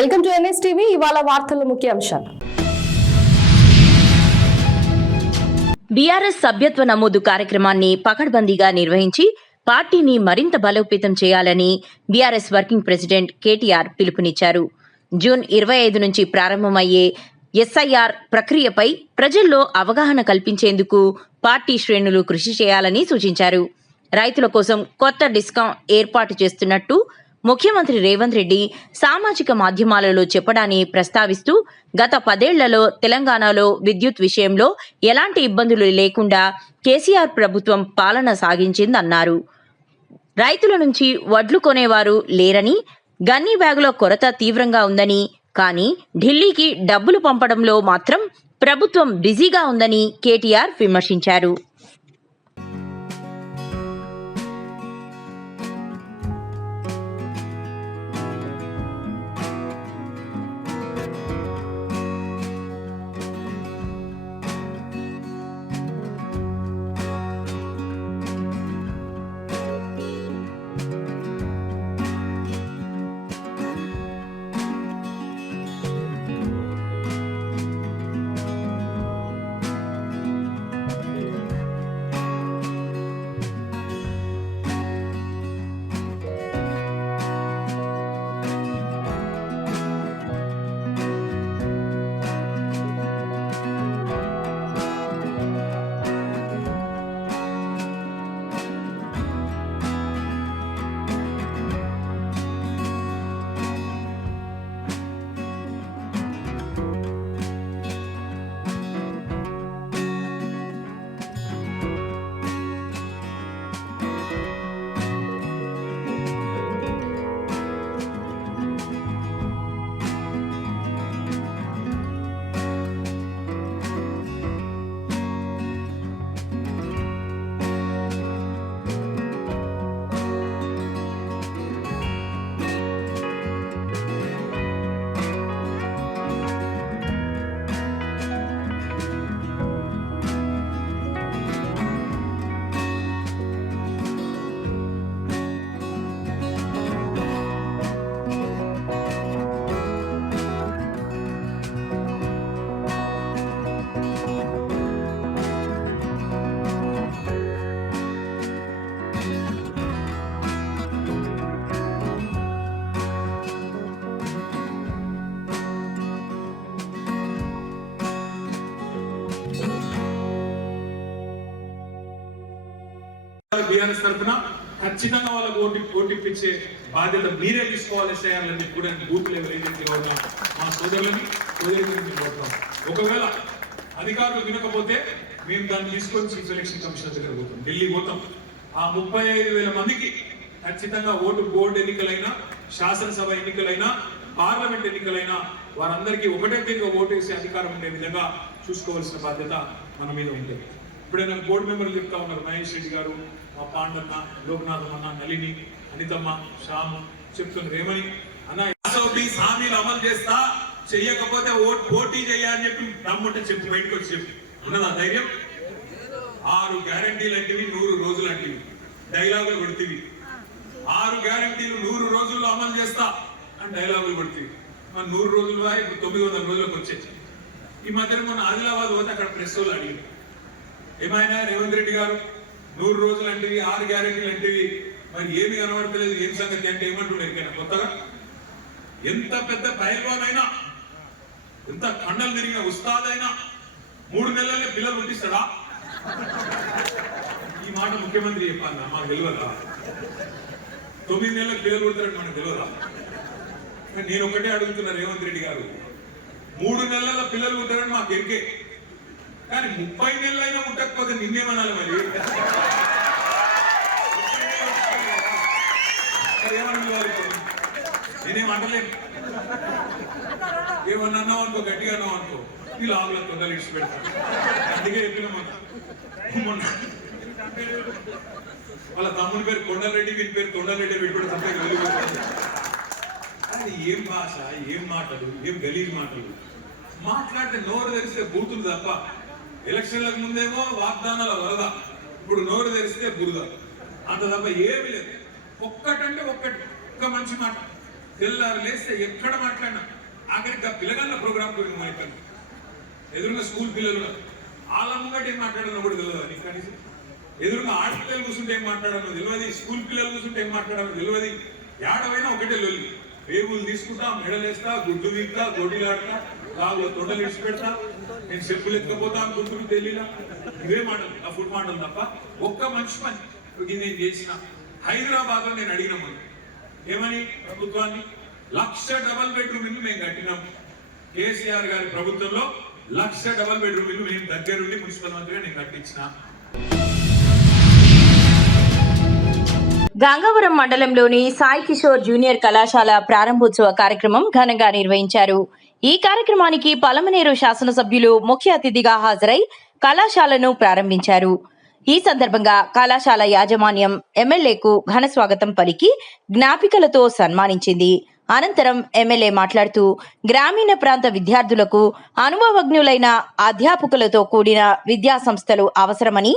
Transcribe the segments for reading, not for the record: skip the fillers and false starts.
Welcome to NS TV. ఇవాళ వార్తల ముఖ్యాంశాలు. బీఆర్ఎస్ సభ్యత్వ నమోదు కార్యక్రమాన్ని పకడ్బందీగా నిర్వహించి పార్టీని మరింత బలోపేతం చేయాలని బీఆర్ఎస్ వర్కింగ్ ప్రెసిడెంట్ కేటీఆర్ పిలుపునిచ్చారు. జూన్ 25 నుంచి ప్రారంభమయ్యే ఎస్ఐఆర్ ప్రక్రియపై ప్రజల్లో అవగాహన కల్పించేందుకు పార్టీ శ్రేణులు కృషి చేయాలని సూచించారు. రైతుల కోసం కొత్త డిస్కాం ఏర్పాటు చేస్తున్నట్టు ముఖ్యమంత్రి రేవంత్ రెడ్డి సామాజిక మాధ్యమాలలో చెప్పడాన్ని ప్రస్తావిస్తూ గత 10 ఏళ్లలో తెలంగాణలో విద్యుత్ విషయంలో ఎలాంటి ఇబ్బందులు లేకుండా కేసీఆర్ ప్రభుత్వం పాలన సాగించిందన్నారు. రైతుల నుంచి వడ్లు కొనేవారు లేరని, గన్నీ బ్యాగుల కొరత తీవ్రంగా ఉందని, కానీ ఢిల్లీకి డబ్బులు పంపడంలో మాత్రం ప్రభుత్వం బిజీగా ఉందని కేటీఆర్ విమర్శించారు. బీఆర్ఎస్ తరఫున ఖచ్చితంగా వాళ్ళకు ఓటిప్పించే బాధ్యత మీరే తీసుకోవాలి. ఎస్ఐఆర్లని కూడా బూత్ లెవెల్ ఏజెంట్గా ఉన్న మా సోదరులని కోరుతాం. ఒకవేళ అధికారులు వినకపోతే మేము దాన్ని తీసుకొని చీఫ్ ఎలక్షన్ కమిషనర్ దగ్గర పోతాం, ఢిల్లీ పోతాం. ఆ 35,000 మందికి ఖచ్చితంగా ఓటు బోర్డు ఎన్నికలైనా, శాసనసభ ఎన్నికలైనా, పార్లమెంట్ ఎన్నికలైనా వారందరికీ ఒకటే తీరుగా ఓటు వేసే అధికారం ఉండే విధంగా చూసుకోవాల్సిన బాధ్యత మన మీద ఉంటుంది. ఇప్పుడే నాకు బోర్డు మెంబర్లు చెప్తా ఉన్నారు, మహేష్ రెడ్డి గారు, మా పాండన్న, లోకనాథం అన్న, నలిని, అనితమ్మ, శ్యామ్ చెప్తున్నారు. ఏమని అన్న హామీలు అమలు చేస్తా, చెయ్యకపోతే పోటీ చేయాలని చెప్పి దమ్ముంటే చెప్పి బయటకు వచ్చి చెప్పి ఉన్నదా ధైర్యం? 6 గ్యారంటీలు అంటివి, 100 రోజులు అంటివి, డైలాగులు కొడుతీవి. 6 గ్యారంటీలు 100 రోజుల్లో అమలు చేస్తా అని డైలాగులు కొడుతీవి. మన 100 రోజులు ఇప్పుడు 900 రోజులకు వచ్చేసి ఈ మధ్యన మొన్న ఆదిలాబాద్ పోతే అక్కడ ప్రెస్ వాళ్ళు అడిగారు, ఏమైనా రేవంత్ రెడ్డి గారు 100 రోజులు అంటివి, 6 గ్యారెంటీలు అంటివి, మరి ఏమి కనబడతలేదు, ఏం సంగతి అంటే ఏమంటున్నారు కొత్తగా? ఎంత పెద్ద పైల్వానైనా, ఎంత కండలు తిరిగిన ఉస్తాదైనా 3 నెలలనే పిల్లలు పుట్టిస్తాడా? ఈ మాట ముఖ్యమంత్రి చెప్పాలి, మాకు తెలియదా? 9 నెలలకు పిల్లలు పుడతారని మనకు తెలియదా? నేను ఒకటే అడుగుతున్నా, రేవంత్ రెడ్డి గారు 3 నెలల పిల్లలు పుట్టారని మాకు ఎరికే, కానీ 30 నెలలైనా పుట్టకపోతే నిన్నేమనాలి? మరి నేనేం అంటలేను. ఏమన్నా అన్నావు అనుకో, గట్టిగా అన్నావు అనుకో, వీళ్ళు ఆవుల తొందరలు ఇచ్చి పెడతారు. అందుకే చెప్పిన మొన్న వాళ్ళ తమ్ముడి పేరు కొండలరెడ్డి, వీరి పేరు తొండలరెడ్డి పెట్టుబడి తప్ప. అది ఏం భాష, ఏం మాటలు, ఏం గలీజ్ మాటలు మాట్లాడితే నోరు తెరిస్తే బూతులు తప్ప. ఎలక్షన్లకు ముందేమో వాగ్దానాల వరద, ఇప్పుడు నోరు తెరిస్తే బురద, అంత తప్ప ఏమీ లేదు. ఒక్కటంటే ఒక్క మంచి మాట తెల్లారు లేస్తే ఎక్కడ మాట్లాడినా ఆఖరికి ఆ పిల్లగాళ్ళ ప్రోగ్రామ్ గురించి మాట్లాడు ఎదురుగా స్కూల్ పిల్లలు వాళ్ళ ముంగట ఏం మాట్లాడాలో కూడా తెలియదు నీకు కనీసం ఎదురుగా ఆడపిల్లలు కూర్చుంటే ఏం మాట్లాడాలో తెలియదు స్కూల్ పిల్లలు కూర్చుంటే ఏం మాట్లాడాలో తెలియదు ఏడవైనా ఒకటే లొల్లి పేగులు తీసుకుంటా మెడలేస్తా గుడ్డు వీక్తా గొడ్డిలాడతా కాళ్ళు తొండలు ఇడిచి పెడతా నేను చెప్పులు ఎత్తుకపోతా గుడ్డు తెలియదా ఇవే మాటలు ఆ ఫుడ్ మాటలు తప్ప ఒక్క మంచి పని నేను చేసిన హైదరాబాద్ లో నేను అడిగిన ముందు ఏమని ప్రభుత్వాన్ని 1,00,000 డబల్ బెడ్రూమ్ ఇల్లు మేము కట్టినాం కేసీఆర్ గారి ప్రభుత్వంలో 1,00,000 డబల్ బెడ్రూమ్ ఇల్లు మేము దగ్గరుండి మున్సిపల్ మంత్రిగా నేను కట్టించిన. గంగవరం మండలంలోని సాయి కిషోర్ జూనియర్ కళాశాల ప్రారంభోత్సవ కార్యక్రమం ఘనంగా నిర్వహించారు. ఈ కార్యక్రమానికి పలమనేరు శాసనసభ్యులు ముఖ్య అతిథిగా హాజరై కళాశాలను ప్రారంభించారు. ఈ సందర్భంగా కళాశాల యాజమాన్యం ఎమ్మెల్యేకు ఘన స్వాగతం పలికి జ్ఞాపికలతో సన్మానించింది. అనంతరం ఎమ్మెల్యే మాట్లాడుతూ గ్రామీణ ప్రాంత విద్యార్థులకు అనుభవజ్ఞులైన అధ్యాపకులతో కూడిన విద్యా సంస్థలు అవసరమని,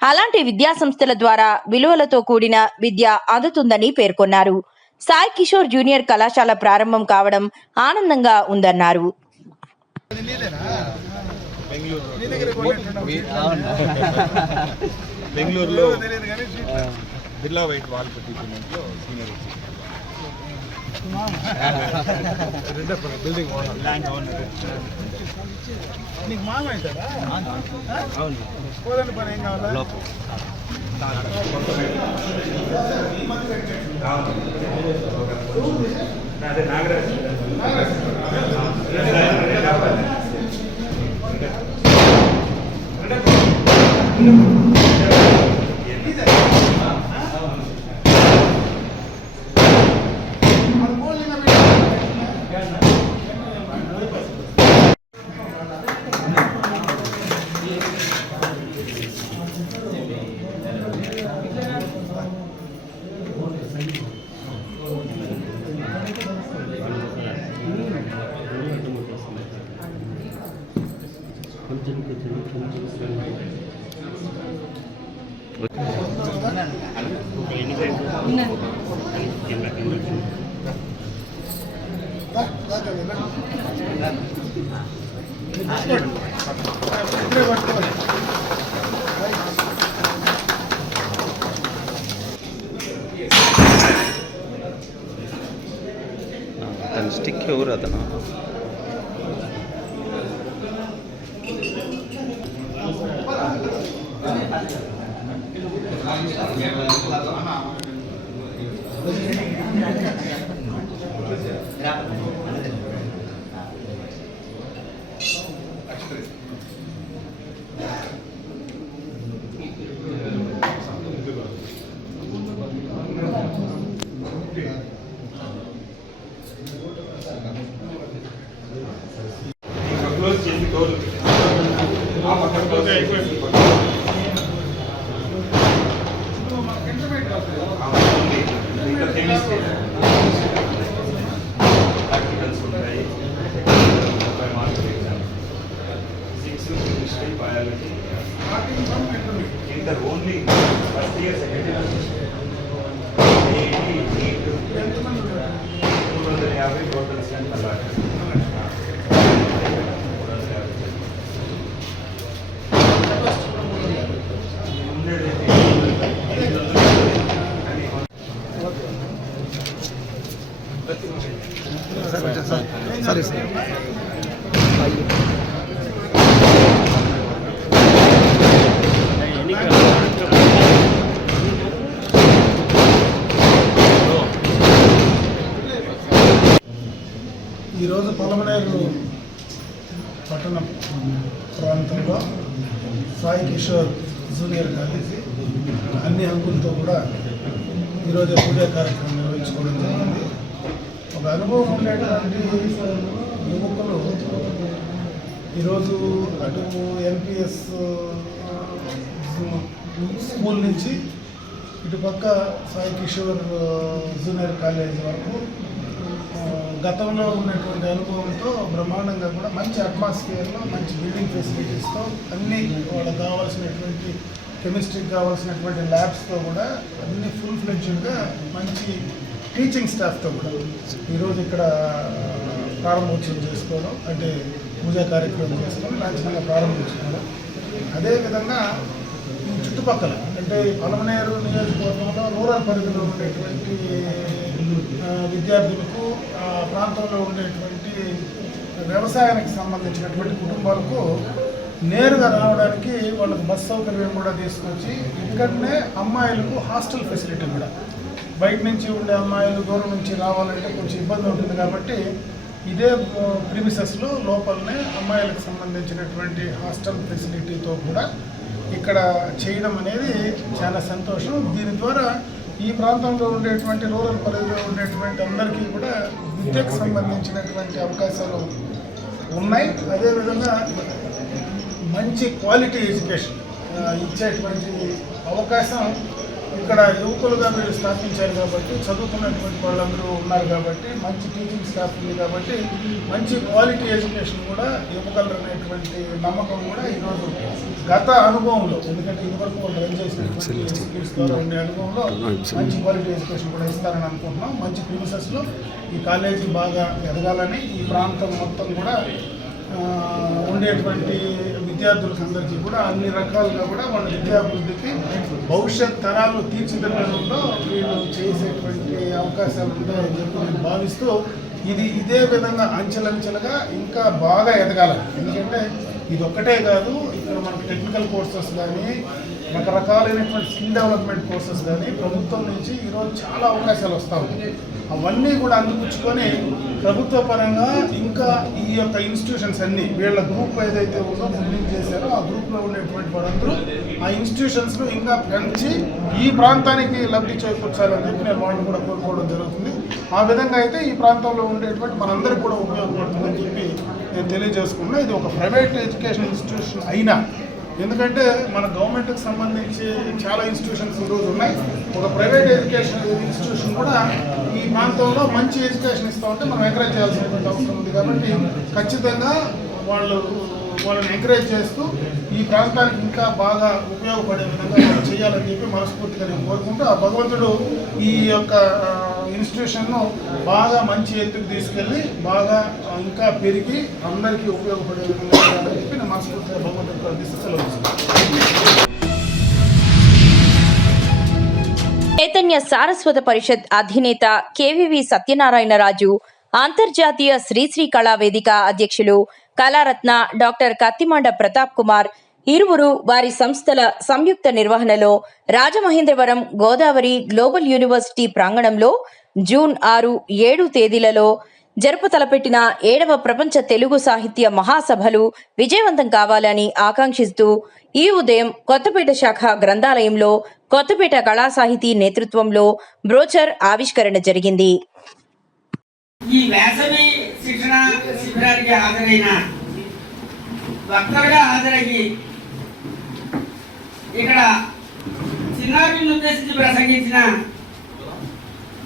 అలాంటి విద్యా సంస్థల ద్వారా విలువలతో కూడిన విద్య అందుతుందని పేర్కొన్నారు. సాయి కిషోర్ జూనియర్ కళాశాల ప్రారంభం కావడం ఆనందంగా ఉందన్నారు. బెంగళూరులో బిర్లా వైట్ వాల్ పెట్టింట్లో బిల్డింగ్ ల్యాండ్ ఓనర్ నీకు మామ అవుతారా? అవును. పోదండి పని ఏం కావాలా? అదే నాగరాజ్ స్టిక్ ఎవరు అతను? Only first year second year 250 total strength allot. సరే సార్. ఈరోజు పలమనేరు పట్టణ ప్రాంతంలో సాయి కిషోర్ జూనియర్ కాలేజీ అన్ని హంగులతో కూడా ఈరోజు పూజా కార్యక్రమం నిర్వహించుకోవడం జరిగింది. ఒక అనుభవం ఉండేటువంటి యువకులు ఈరోజు అటు ఎన్పిఎస్ స్కూల్ నుంచి ఇటుపక్క సాయి కిషోర్ జూనియర్ కాలేజ్ వరకు గతంలో ఉన్నటువంటి అనుభవంతో బ్రహ్మాండంగా కూడా మంచి అట్మాస్ఫియర్లో మంచి బిల్డింగ్ ఫెసిలిటీస్తో అన్నీ వాళ్ళకి కావాల్సినటువంటి కెమిస్ట్రీకి కావాల్సినటువంటి ల్యాబ్స్తో కూడా అన్ని ఫుల్ ఫ్లెడ్జ్డ్గా మంచి టీచింగ్ స్టాఫ్తో కూడా ఈరోజు ఇక్కడ ప్రారంభోత్సవం చేసుకోవడం, అంటే పూజా కార్యక్రమం చేసుకొని లాంఛనంగా ప్రారంభించుకోవడం. అదేవిధంగా ఈ చుట్టుపక్కల అంటే పలమనేరు నియోజకవర్గంలో రూరల్ పరిధిలో ఉండేటువంటి విద్యార్థులకు, ప్రాంతంలో ఉండేటువంటి వ్యవసాయానికి సంబంధించినటువంటి కుటుంబాలకు నేరుగా రావడానికి వాళ్ళకు బస్ సౌకర్యం కూడా తీసుకొచ్చి, ఎందుకంటే అమ్మాయిలకు హాస్టల్ ఫెసిలిటీ కూడా బయట నుంచి ఉండే అమ్మాయిలు దూరం నుంచి రావాలంటే కొంచెం ఇబ్బంది ఉంటుంది కాబట్టి ఇదే ప్రిమిసెస్లో లోపలనే అమ్మాయిలకు సంబంధించినటువంటి హాస్టల్ ఫెసిలిటీతో కూడా ఇక్కడ చేయడం అనేది చాలా సంతోషం. దీని ద్వారా ఈ ప్రాంతంలో ఉండేటువంటి రూరల్ పరిధిలో ఉండేటువంటి అందరికీ కూడా విద్యకు సంబంధించినటువంటి అవకాశాలు ఉన్నాయి. అదేవిధంగా మంచి క్వాలిటీ ఎడ్యుకేషన్ ఇచ్చేటువంటి అవకాశం ఇక్కడ యువకులుగా మీరు స్థాపించారు కాబట్టి, చదువుకున్నటువంటి వాళ్ళందరూ ఉన్నారు కాబట్టి, మంచి టీచింగ్ స్టాఫ్ ఉంది కాబట్టి మంచి క్వాలిటీ ఎడ్యుకేషన్ కూడా ఇవ్వగలరనేటువంటి నమ్మకం కూడా ఈరోజు గత అనుభవంలో, ఎందుకంటే ఇదివరకు వాళ్ళు రన్ చేసినటువంటి స్కూల్స్ ద్వారా ఉండే అనుభవంలో మంచి క్వాలిటీ ఎడ్యుకేషన్ కూడా ఇస్తారని అనుకుంటున్నాం. మంచి ప్రిమిసెస్లో ఈ కాలేజీ బాగా ఎదగాలని, ఈ ప్రాంతం మొత్తం కూడా ఉండేటువంటి విద్యార్థులకు అందరికీ కూడా అన్ని రకాలుగా కూడా వాళ్ళ విద్యాభివృద్ధికి భవిష్యత్ తరాలు తీర్చిదిద్దడంలో వీళ్ళు చేసేటువంటి అవకాశాలు ఉంటాయని చెప్పి నేను భావిస్తూ ఇదే విధంగా అంచెలంచెలుగా ఇంకా బాగా ఎదగాలి. ఎందుకంటే ఇది ఒక్కటే కాదు, ఇక్కడ మనకు టెక్నికల్ కోర్సెస్ కానీ రకరకాలైనటువంటి స్కిల్ డెవలప్మెంట్ కోర్సెస్ కానీ ప్రభుత్వం నుంచి ఈరోజు చాలా అవకాశాలు వస్తూ ఉంటాయి. అవన్నీ కూడా అందిపుచ్చుకొని ప్రభుత్వ పరంగా ఇంకా ఈ యొక్క ఇన్స్టిట్యూషన్స్ అన్నీ వీళ్ళ గ్రూప్ ఏదైతే ఉందో బిల్డింగ్ చేశారో ఆ గ్రూప్లో ఉండేటువంటి వారందరూ ఆ ఇన్స్టిట్యూషన్స్ను ఇంకా పెంచి ఈ ప్రాంతానికి లబ్ధి చేకూర్చాలని చెప్పి నేను వాళ్ళు కూడా కోరుకోవడం జరుగుతుంది. ఆ విధంగా అయితే ఈ ప్రాంతంలో ఉండేటువంటి మనందరికీ కూడా ఉపయోగపడుతుందని చెప్పి నేను తెలియజేసుకున్నా. ఇది ఒక ప్రైవేట్ ఎడ్యుకేషన్ ఇన్స్టిట్యూషన్ అయినా, ఎందుకంటే మన గవర్నమెంట్కి సంబంధించి చాలా ఇన్స్టిట్యూషన్స్ ఈరోజు ఉన్నాయి. ఒక ప్రైవేట్ ఎడ్యుకేషన్ ఇన్స్టిట్యూషన్ కూడా ఈ ప్రాంతంలో మంచి ఎడ్యుకేషన్ ఇస్తూ ఉంటే మనం ఎంకరేజ్ చేయాల్సినటువంటి అవసరం ఉంది. కాబట్టి ఖచ్చితంగా వాళ్ళని ఎంకరేజ్ చేస్తూ ఈ ప్రాంతానికి ఇంకా బాగా ఉపయోగపడే విధంగా చేయాలని చెప్పి మనస్ఫూర్తిగా నేను కోరుకుంటూ, ఆ భగవంతుడు ఈ యొక్క ఇన్స్టిట్యూషన్ను బాగా మంచి ఎత్తుకు తీసుకెళ్ళి బాగా ఇంకా పెరిగి అందరికీ ఉపయోగపడే విధంగా చేయాలని చెప్పి నేను మనస్ఫూర్తిగా భగవంతుడు ప్రార్థిస్తున్నాను. చైతన్య సారస్వత పరిషత్ అధినేత కేవీవి సత్యనారాయణరాజు, అంతర్జాతీయ శ్రీశ్రీ కళావేదిక అధ్యక్షులు కళారత్న డాక్టర్ కత్తిమండ ప్రతాప్ కుమార్ ఇరువురు వారి సంస్థల సంయుక్త నిర్వహణలో రాజమహేంద్రవరం గోదావరి గ్లోబల్ యూనివర్సిటీ ప్రాంగణంలో జూన్ 6, 7 తేదీలలో జరుపు తలపెట్టిన 7వ ప్రపంచ తెలుగు సాహిత్య మహాసభలు విజయవంతం కావాలని ఆకాంక్షిస్తూ ఈ ఉదయం కొత్తపేట శాఖ గ్రంథాలయంలో కొత్తపేట కళాసాహితీ నేతృత్వంలో బ్రోచర్ ఆవిష్కరణ జరిగింది. ఈ వేసవి శిక్షణ శిబిరానికి హాజరైన వక్తలుగా హాజరయ్యి ఇక్కడ చిన్నారిని ఉద్దేశించి ప్రసంగించిన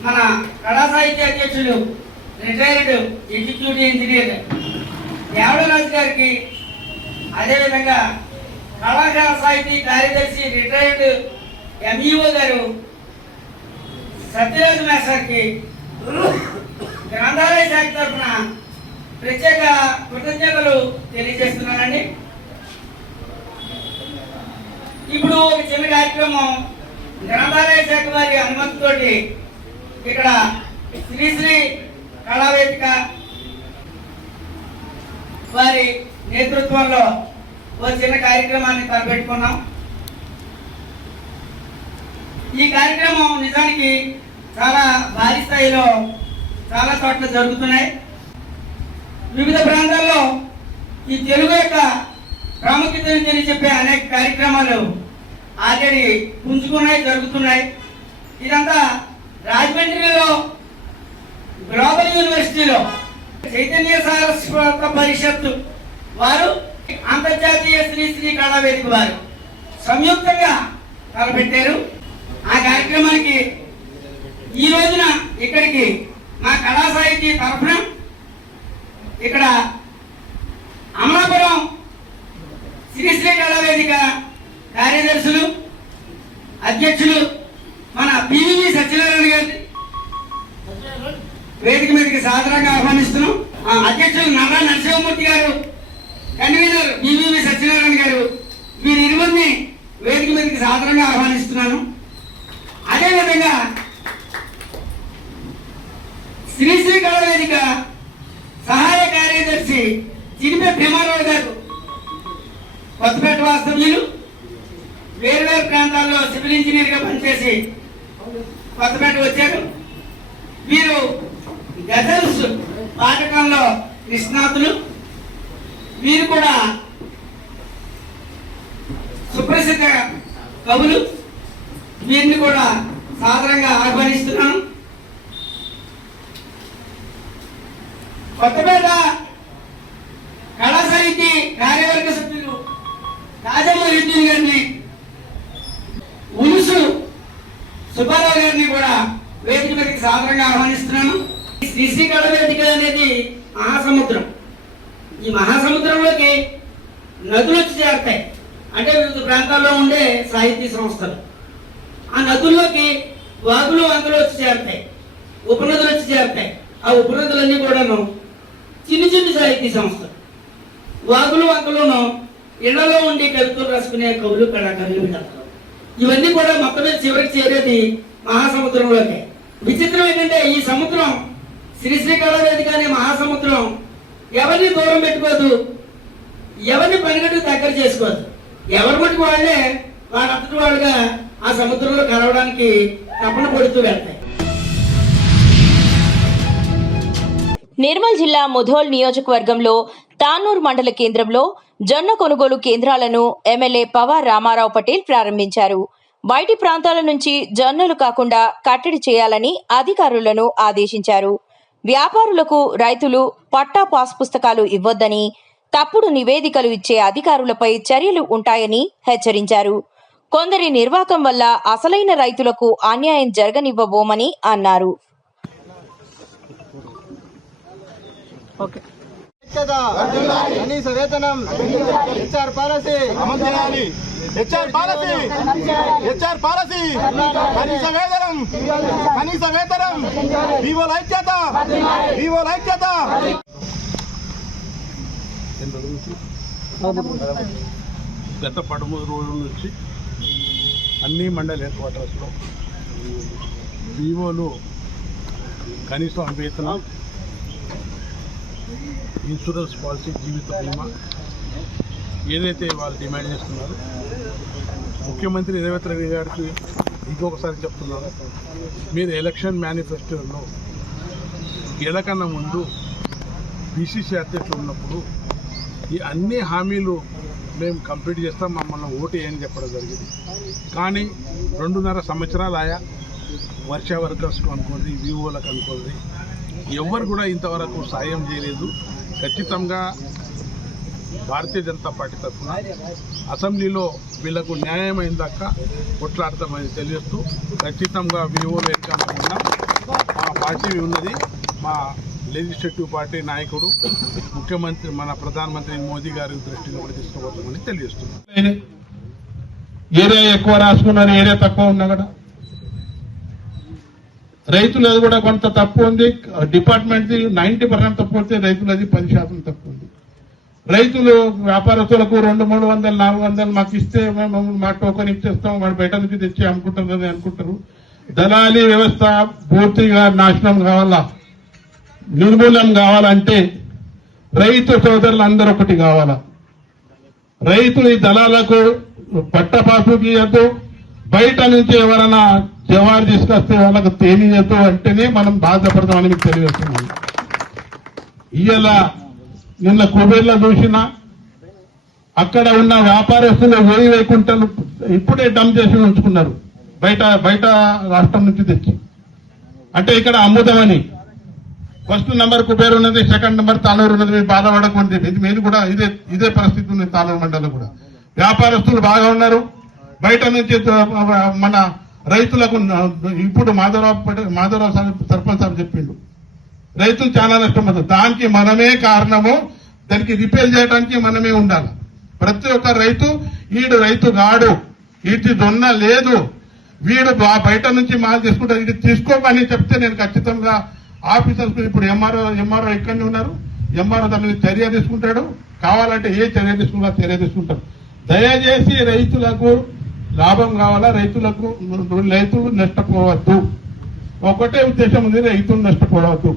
మన కళాసాహిత్య అధ్యక్షులు రిటైర్డ్ ఎగ్జిక్యూటివ్ ఇంజనీర్ దేవడరాజు గారికి, అదేవిధంగా కళాశాల సాహితీ కార్యదర్శి రిటైర్డ్ ఎంఈఓ గారు సత్యరాజు మేస్టర్కి గ్రంథాలయ శాఖ తరఫున ప్రత్యేక కృతజ్ఞతలు తెలియజేస్తున్నానండి. ఇప్పుడు ఒక చిన్న కార్యక్రమం గ్రంథాలయ శాఖ వారి అనుమతితోటి ఇక్కడ శ్రీశ్రీ కళావేదిక వారి నేతృత్వంలో ఒక చిన్న కార్యక్రమాన్ని తలపెట్టుకున్నాం. ఈ కార్యక్రమం నిజానికి చాలా భారీ స్థాయిలో చాలా చోట్ల జరుగుతున్నాయి. వివిధ ప్రాంతాల్లో ఈ తెలుగు యొక్క ప్రాముఖ్యతను తెలియజెప్పే అనేక కార్యక్రమాలు ఆల్రెడీ పుంజుకున్నాయి, జరుగుతున్నాయి. ఇదంతా రాజమండ్రిలో గ్లోబల్ యూనివర్సిటీలో చైతన్య సారస్వత పరిషత్ వారు, అంతర్జాతీయ శ్రీశ్రీ కళావేదిక వారు సంయుక్తంగా తలపెట్టారు. ఆ కార్యక్రమానికి ఈ రోజున ఇక్కడికి మా కళాసాహితీ తరఫున ఇక్కడ అమలాపురం శ్రీశ్రీ కళావేదిక కార్యదర్శులు, అధ్యక్షులు మన పివివి సత్యనారాయణ గారి, వేదిక మీదకి సాదరంగా ఆహ్వానిస్తున్నాం. అధ్యక్షులు నారా నరసింహమూర్తి గారు, కన్వీనర్ బివివి సత్యనారాయణ గారు, వీరి ఇరువురిని వేదిక మీదకి సాదరంగా ఆహ్వానిస్తున్నాను. అదేవిధంగా శ్రీశ్రీ కళా వేదిక సహాయ కార్యదర్శి చినిపే భీమారావు గారు, కొత్తపేట వాస్తవ్యులు, వేర్వేరు ప్రాంతాల్లో సివిల్ ఇంజనీర్ గా పనిచేసి కొత్తపేట వచ్చారు. వీరు గజల్స్ పాఠకంలో నిష్ణాతులు. వీరు కూడా సుప్రసిద్ధ కవులు. వీరిని కూడా సాదరంగా ఆహ్వానిస్తున్నాను. కొత్తపేట కళా సాహితీ కార్యవర్గ సభ్యులు రాజమౌళి గారిని, ఉలుసు సుబ్బారావు గారిని కూడా వేదిక మీదకి సాదరంగా ఆహ్వానిస్తున్నాను. శ్రీశ్రీ కళా వేదిక అనేది మహాసముద్రం. ఈ మహాసముద్రంలోకి నదులు వచ్చి చేరుతాయి. అంటే వివిధ ప్రాంతాల్లో ఉండే సాహితీ సంస్థలు. ఆ నదుల్లోకి వాగులు వంకలు వచ్చి చేరుతాయి, ఉపనదులు వచ్చి చేరుతాయి. ఆ ఉపనదులన్నీ కూడాను చిన్ని చిన్ని సాహితీ సంస్థలు. వాగులు వంకలును ఇళ్లలో ఉండి కవితలు రాసుకునే కవులు, కళాకారులు వీళ్ళందరూ. ఇవన్నీ కూడా మొత్తం మీద చివరికి చేరేది మహాసముద్రంలోకే. విచిత్రం ఏంటంటే ఈ సముద్రం, శ్రీశ్రీ కళా వేదిక అనే మహాసముద్రం ఎవరిని దూరం పెట్టుకోదు, ఎవరిని పనిగట్టు దగ్గర చేసుకోదు. ఎవరి మటుకు వాళ్ళే వాళ్ళంతటి వాళ్ళుగా ఆ సముద్రంలో కలవడానికి తపన పడుతూ వెళ్తాయి. నిర్మల్ జిల్లా ముధోల్ నియోజకవర్గంలో తానూర్ మండల కేంద్రంలో జొన్న కొనుగోలు కేంద్రాలను ఎమ్మెల్యే పవార్ రామారావు పటేల్ ప్రారంభించారు. బయటి ప్రాంతాల నుంచి జొన్నలు కాకుండా కట్టడి చేయాలని అధికారులను ఆదేశించారు. వ్యాపారులకు రైతులు పట్టా పాస్ పుస్తకాలు ఇవ్వొద్దని, తప్పుడు నివేదికలు ఇచ్చే అధికారులపై చర్యలు ఉంటాయని హెచ్చరించారు. కొందరి నిర్వాకం వల్ల అసలైన రైతులకు అన్యాయం జరగనివ్వబోమని అన్నారు. కనీస వేతనం, హెచ్ఆర్ పాలసీ అమలు చేయాలి. హెచ్ఆర్ పాలసీ, హెచ్ఆర్ పాలసీ, కనీస వేతనం, కనీస వేతనం, వివోల ఐక్యత, వివోల ఐక్యత. గత 13 రోజుల నుంచి అన్ని మండల హెడ్ క్వార్టర్స్లో వివోలు కనీసం వేతనం, ఇన్సూరెన్స్ పాలసీ, జీవిత బీమా ఏదైతే వాళ్ళు డిమాండ్ చేస్తున్నారో, ముఖ్యమంత్రి రేవంత్ రెడ్డి గారికి ఇంకొకసారి చెప్తున్నారు, మీరు ఎలక్షన్ మేనిఫెస్టోలో ఎలకన్నా ముందు బీసీసీ అధ్యక్షులు ఉన్నప్పుడు ఈ అన్ని హామీలు మేము కంప్లీట్ చేస్తాం, మమ్మల్ని ఓటు వేయని చెప్పడం జరిగింది. కానీ 2.5 సంవత్సరాలు ఆయా వర్ష వర్కర్స్కు అనుకోండి, వివోలకు అనుకోండి, ఎవరు కూడా ఇంతవరకు సాయం చేయలేదు. ఖచ్చితంగా భారతీయ జనతా పార్టీ తరఫున అసెంబ్లీలో వీళ్లకు న్యాయమైన దాకా కొట్లాడతామని తెలియజేస్తూ, ఖచ్చితంగా వివోలు ఎక్కకుండా మా పార్టీ ఉన్నది, మా లెజిస్లేటివ్ పార్టీ నాయకుడు ముఖ్యమంత్రి మన ప్రధానమంత్రి మోదీ గారి దృష్టిలో కూడా తీసుకుపోతామని తెలియజేస్తున్నాం. ఏరియా ఎక్కువ రాసుకున్నారు, ఏరియా తక్కువ ఉన్నా కూడా రైతులది కూడా కొంత తప్పు ఉంది. డిపార్ట్మెంట్ 90% తప్పు వస్తే రైతులది 10% తప్పు ఉంది. రైతులు వ్యాపారస్తులకు 200-300, 400 మాకు ఇస్తే మేము మా టోకెన్ ఇచ్చేస్తాం, వాడు బయట నుంచి తెచ్చి అమ్ముకుంటారు అనుకుంటారు. దళారీ వ్యవస్థ పూర్తిగా నాశనం కావాలా, నిర్మూలన కావాలంటే రైతు సోదరులు అందరూ ఒకటి కావాలా. రైతులు ఈ దళాలకు పట్టపాసు ఇవ్వద్దు, బయట నుంచి ఎవరైనా జవారు తీసుకొస్తే వాళ్ళకు తేనీయద్దు అంటేనే మనం బాధపడతామని మీకు తెలియజేస్తున్నాం. ఇవాళ నిన్న కుబేర్లో చూసినా అక్కడ ఉన్న వ్యాపారస్తులు 1000 కుంటలు ఇప్పుడే డమ్ చేసి ఉంచుకున్నారు, బయట రాష్ట్రం నుంచి తెచ్చి. అంటే ఇక్కడ అమ్ముదామని. ఫస్ట్ నెంబర్ కుబేర్ ఉన్నది, సెకండ్ నెంబర్ తానూరు ఉన్నది. మీరు బాధపడకుండా మీరు కూడా ఇదే పరిస్థితి ఉంది. తానూరు మండలం కూడా వ్యాపారస్తులు బాగా ఉన్నారు. బయట నుంచి మన రైతులకు ఇప్పుడు మాధవరావు సర్పంచ్ సార్ చెప్పిండు, రైతులు చాలా నష్టపోతుంది. దానికి మనమే కారణము, దానికి రిపేర్ చేయడానికి మనమే ఉండాలి. ప్రతి ఒక్క రైతు వీడు రైతు కాడు, వీటి దొన్న లేదు, వీడు బయట నుంచి మాల్ తీసుకుంటారు, ఇది తీసుకోమని చెప్తే నేను ఖచ్చితంగా ఆఫీసర్స్ ఇప్పుడు ఎంఆర్ఓ ఇక్కడనే ఉన్నారు. ఎంఆర్ఓ దాని మీద చర్య తీసుకుంటాడు. కావాలంటే ఏ చర్య తీసుకుంటారు. దయచేసి రైతులకు లాభం కావాలా, రైతులు నష్టపోవద్దు. ఒకటే ఉద్దేశం ఉంది, రైతులు నష్టపోవద్దు.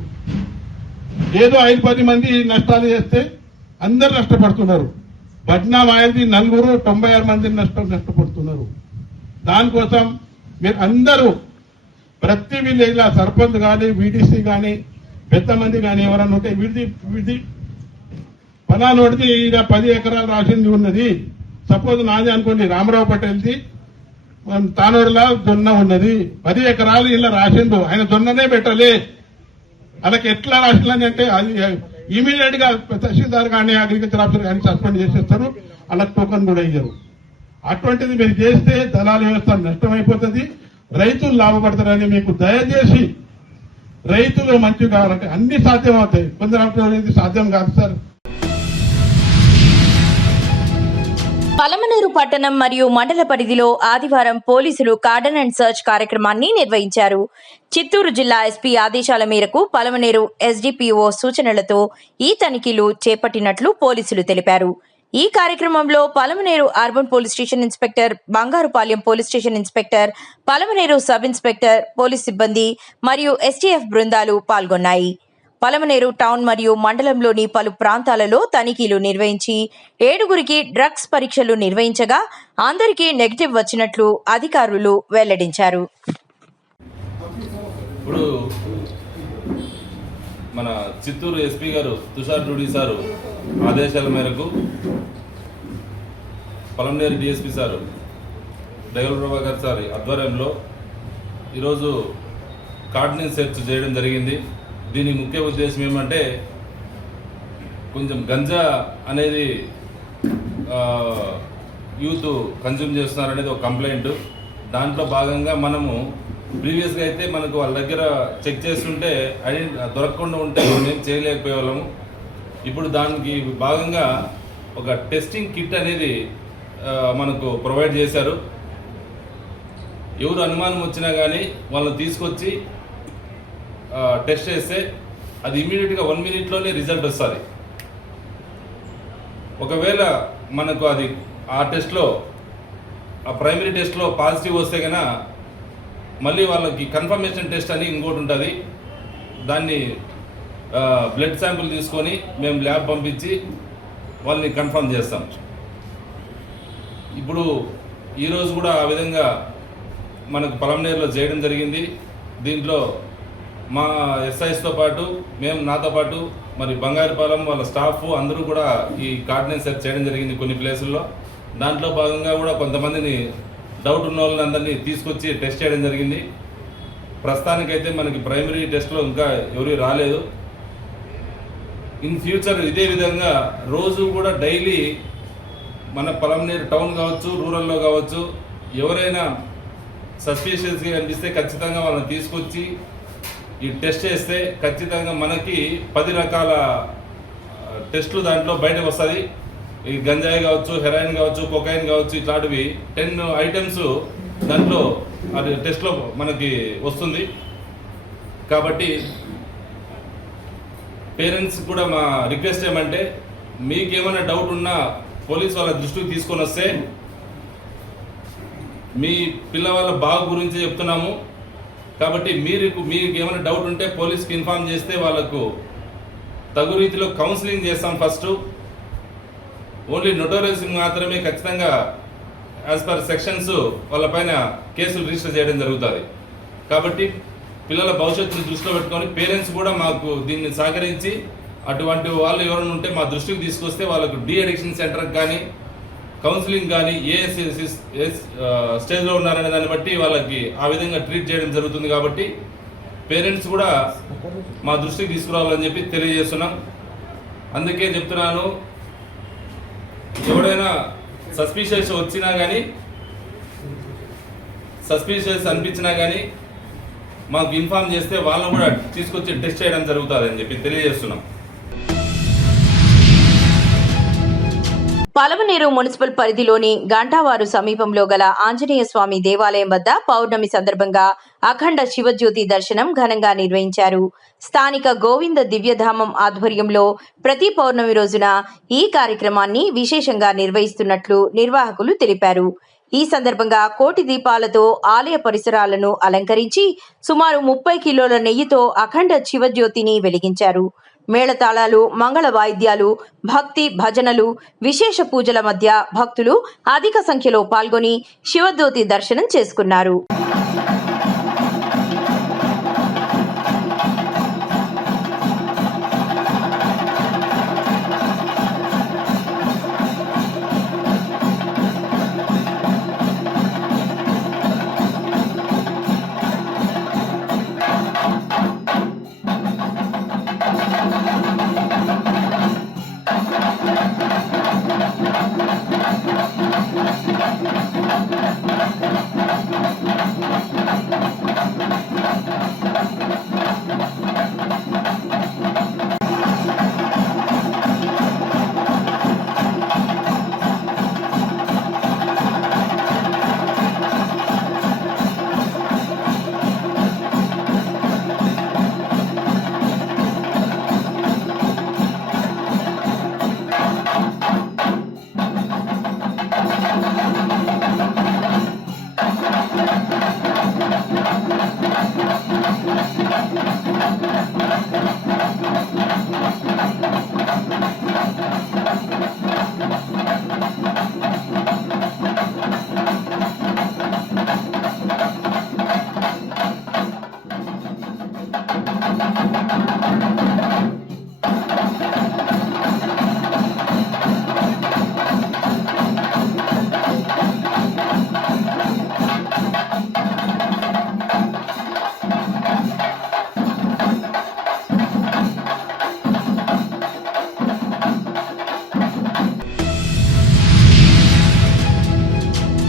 ఏదో 5-10 మంది నష్టాలు చేస్తే అందరు నష్టపడుతున్నారు. బడ్నామా అనేది 96 మంది నష్టపడుతున్నారు. దానికోసం మీరు అందరూ ప్రతి విలేజ్ లో సర్పంచ్ కానీ, వీడీసీ కానీ, పెద్ద మంది కానీ ఎవరన్నా ఉంటే వీడిది పలానోడిది ఇలా 10 ఎకరాలు రాసింది ఉన్నది. సపోజ్ నాది అనుకోండి, రామరావు పటేల్ది తానోడిలా జొన్న ఉన్నది, 10 ఎకరాలు ఇలా రాసిండు. ఆయన జొన్ననే పెట్టలే. అలాగే ఎట్లా రాసిందని అంటే అది ఇమీడియట్ గా తహసీల్దార్ కానీ, అగ్రికల్చర్ ఆఫీసర్ కానీ సస్పెండ్ చేసేస్తారు. అలా టోకన్ కూడా ఇయ్యరు. అటువంటిది మీరు చేస్తే దళాల వ్యవస్థ నష్టమైపోతుంది, రైతులు లాభపడతారని మీకు దయచేసి, రైతులు మంచి కావాలంటే అన్ని సాధ్యం అవుతాయి. కొందరు సాధ్యం కాదు సార్. పలమనేరు పట్టణం మరియు మండల పరిధిలో ఆదివారం పోలీసులు కార్డన్ అండ్ సర్చ్ కార్యక్రమాన్ని నిర్వహించారు. చిత్తూరు జిల్లా ఎస్పీ ఆదేశాల మేరకు పలమనేరు ఎస్డిపిఓ సూచనలతో ఈ తనిఖీలు చేపట్టినట్లు పోలీసులు తెలిపారు. ఈ కార్యక్రమంలో Palamaneru urban police station inspector, Bangarupalem police station inspector, Palamaneru sub inspector, police సిబ్బంది మరియు ఎస్టీఎఫ్ బృందాలు పాల్గొన్నాయి. పలమనేరు టౌన్ మరియు మండలంలోని పలు ప్రాంతాలలో తనిఖీలు నిర్వహించి 7గురికి డ్రగ్స్ పరీక్షలు నిర్వహించగా అందరికీ నెగిటివ్ వచ్చినట్లు అధికారులు వెల్లడించారు. ఇప్పుడు మన చిత్తూరు ఎస్పీ గారు తుషార్ డూడి సారు ఆదేశాల మేరకు పలమనేరు డిఎస్పీ సారు డైవల్ ప్రభాకర్ సార్ ఆధ్వర్యంలో ఈరోజు కార్డినెన్స్ సెర్చ్ చేయడం జరిగింది. దీని ముఖ్య ఉద్దేశం ఏమంటే, కొంచెం గంజా అనేది యూత్ కన్జ్యూమ్ చేస్తున్నారనేది ఒక కంప్లైంట్. దాంట్లో భాగంగా మనము ప్రీవియస్గా అయితే మనకు వాళ్ళ దగ్గర చెక్ చేస్తుంటే దొరకకుండా ఉంటే మేము చేయలేకపోయే వాళ్ళము. ఇప్పుడు దానికి భాగంగా ఒక టెస్టింగ్ కిట్ అనేది మనకు ప్రొవైడ్ చేశారు. ఎవరు అనుమానం వచ్చినా కానీ వాళ్ళని తీసుకొచ్చి టెస్ట్ చేస్తే అది ఇమీడియట్గా 1 మినిట్లోనే రిజల్ట్ వస్తుంది. ఒకవేళ మనకు అది ఆ టెస్ట్లో, ఆ ప్రైమరీ టెస్ట్లో పాజిటివ్ వస్తే కనుక మళ్ళీ వాళ్ళకి కన్ఫర్మేషన్ టెస్ట్ అని ఇంకోటి ఉంటుంది. దాన్ని బ్లడ్ శాంపుల్ తీసుకొని మేము ల్యాబ్ పంపించి వాళ్ళని కన్ఫర్మ్ చేస్తాం. ఇప్పుడు ఈరోజు కూడా ఆ విధంగా మనకు పలమనేరులో చేయడం జరిగింది. దీంట్లో మా ఎస్ఐస్తో పాటు నాతో పాటు మరి బంగారుపాలెం వాళ్ళ స్టాఫ్ అందరూ కూడా ఈ కార్డినెన్స్ సెర్చ్ చేయడం జరిగింది కొన్ని ప్లేసుల్లో. దాంట్లో భాగంగా కూడా కొంతమందిని డౌట్ ఉన్న వాళ్ళని అందరినీ తీసుకొచ్చి టెస్ట్ చేయడం జరిగింది. ప్రస్తుతానికైతే మనకి ప్రైమరీ టెస్ట్లో ఇంకా ఎవరు రాలేదు. ఇన్ ఫ్యూచర్ ఇదే విధంగా రోజు కూడా డైలీ మన పలమనేరు టౌన్ కావచ్చు, రూరల్లో కావచ్చు, ఎవరైనా సస్పిషియస్గా అనిపిస్తే ఖచ్చితంగా వాళ్ళని తీసుకొచ్చి ఈ టెస్ట్ చేస్తే ఖచ్చితంగా మనకి 10 రకాల టెస్టులు దాంట్లో బయటకు వస్తుంది. ఈ గంజాయి కావచ్చు, హెరాయిన్ కావచ్చు, కొకైన్ కావచ్చు, ఇట్లాంటివి 10 ఐటమ్స్ దాంట్లో అది టెస్ట్లో మనకి వస్తుంది. కాబట్టి పేరెంట్స్ కూడా మా రిక్వెస్ట్ ఏమంటే, మీకేమైనా డౌట్ ఉన్నా పోలీస్ వాళ్ళ దృష్టికి తీసుకొని వస్తే, మీ పిల్లవాళ్ళ బాగు గురించి చెప్తున్నాము కాబట్టి మీకు ఏమైనా డౌట్ ఉంటే పోలీస్కి ఇన్ఫార్మ్ చేస్తే వాళ్ళకు తగు రీతిలో కౌన్సిలింగ్ చేస్తాం. ఫస్ట్ ఓన్లీ నోటోరియస్ మాత్రమే ఖచ్చితంగా యాజ్ పర్ సెక్షన్స్ వాళ్ళపైన కేసులు రిజిస్టర్ చేయడం జరుగుతుంది. కాబట్టి పిల్లల భవిష్యత్తును దృష్టిలో పెట్టుకొని పేరెంట్స్ కూడా మాకు దీన్ని సహకరించి అటువంటి వాళ్ళు ఎవరైనా ఉంటే మా దృష్టికి తీసుకొస్తే వాళ్ళకు డీ అడిక్షన్ సెంటర్కి కానీ, కౌన్సిలింగ్ కానీ ఏ స్టేజ్లో ఉన్నారనే దాన్ని బట్టి వాళ్ళకి ఆ విధంగా ట్రీట్ చేయడం జరుగుతుంది. కాబట్టి పేరెంట్స్ కూడా మా దృష్టికి తీసుకురావాలని చెప్పి తెలియజేస్తున్నాం. అందుకే చెప్తున్నాను, ఎవడైనా సస్పిషియస్ వచ్చినా కానీ, సస్పిషియస్ అనిపించినా కానీ మాకు ఇన్ఫార్మ్ చేస్తే వాళ్ళని కూడా తీసుకొచ్చి టెస్ట్ చేయడం జరుగుతుంది అని చెప్పి తెలియజేస్తున్నాం. పలమనేరు మున్సిపల్ పరిధిలోని గంటావారు సమీపంలో గల ఆంజనేయ స్వామి దేవాలయం వద్ద పౌర్ణమి సందర్భంగా అఖండ శివజ్యోతి దర్శనం ఘనంగా నిర్వహించారు. స్థానిక గోవింద దివ్యధామం ఆధ్వర్యంలో ప్రతి పౌర్ణమి రోజున ఈ కార్యక్రమాన్ని విశేషంగా నిర్వహిస్తున్నట్లు నిర్వాహకులు తెలిపారు. ఈ సందర్భంగా కోటి దీపాలతో ఆలయ పరిసరాలను అలంకరించి సుమారు 30 కిలోల నెయ్యితో అఖండ శివజ్యోతిని వెలిగించారు. మేళతాళాలు, మంగళ వాయిద్యాలు, భక్తి భజనలు, విశేష పూజల మధ్య భక్తులు అధిక సంఖ్యలో పాల్గొని శివజ్యోతి దర్శనం చేసుకున్నారు.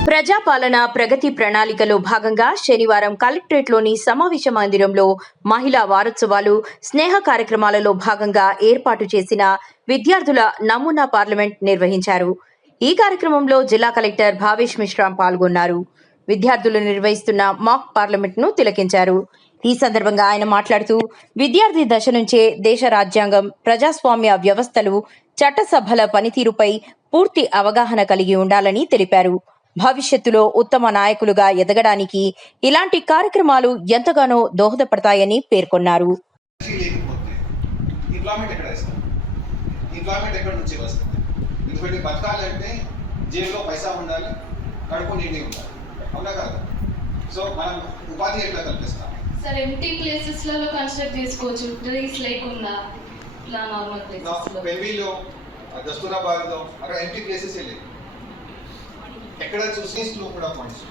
ప్రజాపాలన ప్రగతి ప్రణాళికలో భాగంగా శనివారం కలెక్టరేట్లోని సమావేశ మందిరంలో మహిళా వారోత్సవాలు, స్నేహ కార్యక్రమాలలో భాగంగా ఏర్పాటు చేసిన విద్యార్థుల నమూనా పార్లమెంట్ నిర్వహించారు. ఈ కార్యక్రమంలో జిల్లా కలెక్టర్ భావేష్ మిశ్రా పాల్గొన్నారు. విద్యార్థులు నిర్వహిస్తున్న మాక్ పార్లమెంట్ ను తిలకించారు. ఈ సందర్భంగా ఆయన మాట్లాడుతూ విద్యార్థి దశ నుంచే దేశ రాజ్యాంగం, ప్రజాస్వామ్య వ్యవస్థలు, చట్టసభల పనితీరుపై పూర్తి అవగాహన కలిగి ఉండాలని తెలిపారు. భవిష్యత్తులో ఉత్తమ నాయకులుగా ఎదగడానికి ఇలాంటి కార్యక్రమాలు ఎంతగానో దోహదపడతాయని పేర్కొన్నారు. సార్ ఎంటీ ప్లేసెస్లలో కన్స్ట్రక్ట్ చేసుకోవచ్చు, ట్రీస్ లేకుండా ఇట్లా నార్మల్ ప్లేసెస్లో. పెంబిలో, దస్తూరాబాద్లో అక్కడ ఎంటీ ప్లేసెస్ లేవు. ఎక్కడ చూసేస్లో కూడా పాయింట్స్.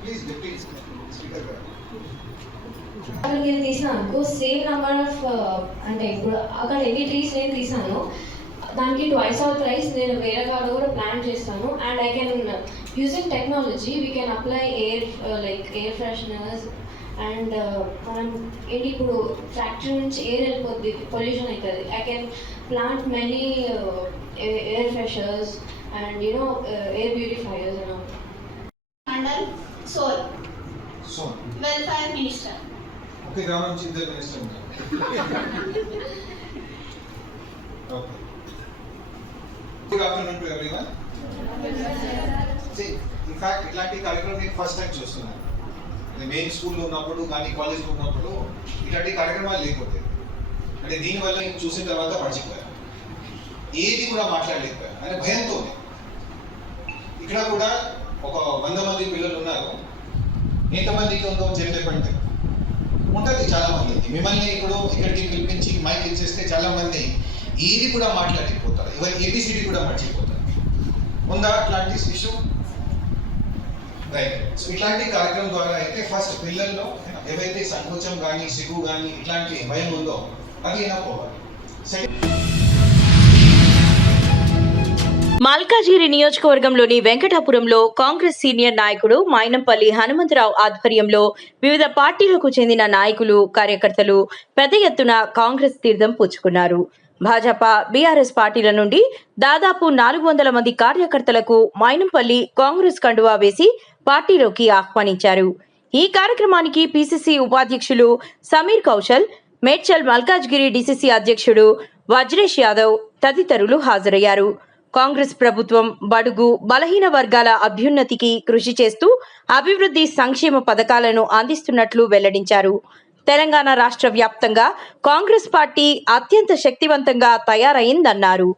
ప్లీజ్ డిప్యూటీ స్పీకర్ గారు అక్కడికి తీసినాను సేమ్ నెంబర్ ఆఫ్ అంటే ఇప్పుడు అక్కడ ఎన్ని ట్రీస్ నేను తీసాను దానికి ట్వైస్ ఆర్ థ్రైస్ నేను వేరే కాడ కూడా ప్లాన్ చేస్తాను. And I can using technology we can apply air fresheners and మనం ఏంటి ఇప్పుడు ఫ్యాక్టరీ నుంచి ఎయిర్ వెళ్ళిపోద్ది, పొల్యూషన్ అవుతుంది. I can plant many air freshers and air purifiers and all. Under Soul Welfare Minister. Okay, Grammar Chief Minister. Okay. Good afternoon to everyone. See, in fact, ఇట్లాంటి కార్యక్రమం నేను first time చూస్తున్నాను. Main స్కూల్లో ఉన్నప్పుడు కానీ కాలేజ్లో ఉన్నప్పుడు ఇట్లాంటి కార్యక్రమాలు లేకపోతే అంటే దీనివల్ల నేను చూసిన తర్వాత మర్చిపోయాను, ఏది కూడా మాట్లాడలేకపోయాను అంటే భయంతో. ఇక్కడ కూడా ఒక 100 మంది పిల్లలు ఉన్నారు, ఎంతమందికి ఉందో చెప్పండి. ఉంటుంది చాలా మంది. మిమ్మల్ని ఇప్పుడు ఇక్కడికి పిలిపించి మైక్ ఇచ్చేస్తే చాలా మంది ఏది కూడా మాట్లాడలేకపోతారు, ఇవన్నీ ఏబిసిడి కూడా మర్చిపోతారు. ఉందా అట్లాంటి ఇష్యూ? రైట్. సో ఇట్లాంటి కార్యక్రమం ద్వారా అయితే ఫస్ట్ పిల్లల్లో ఏవైతే సంకోచం కానీ సిగ్గు కానీ ఇట్లాంటి భయం ఉందో అది అయినా పోవాలి. మల్కాజిగిరి నియోజకవర్గంలోని వెంకటాపురంలో కాంగ్రెస్ సీనియర్ నాయకుడు మైనంపల్లి హనుమంతరావు ఆధ్వర్యంలో వివిధ పార్టీలకు చెందిన నాయకులు, కార్యకర్తలు పెద్ద ఎత్తున కాంగ్రెస్ తీర్థం పుచ్చుకున్నారు. భాజపా, బీఆర్ఎస్ పార్టీల నుండి దాదాపు 400 మంది కార్యకర్తలకు మైనంపల్లి కాంగ్రెస్ కండువా వేసి పార్టీలోకి ఆహ్వానించారు. ఈ కార్యక్రమానికి పిసిసి ఉపాధ్యక్షులు సమీర్ కౌశల్, మేడ్చల్ మల్కాజ్గిరి డిసిసి అధ్యక్షుడు వజ్రేష్ యాదవ్ తదితరులు హాజరయ్యారు. కాంగ్రెస్ ప్రభుత్వం బడుగు బలహీన వర్గాల అభ్యున్నతికి కృషి చేస్తూ అభివృద్ధి సంక్షేమ పథకాలను అందిస్తున్నట్లు వెల్లడించారు. తెలంగాణ రాష్ట్ర వ్యాప్తంగా కాంగ్రెస్ పార్టీ అత్యంత శక్తివంతంగా తయారైందన్నారు.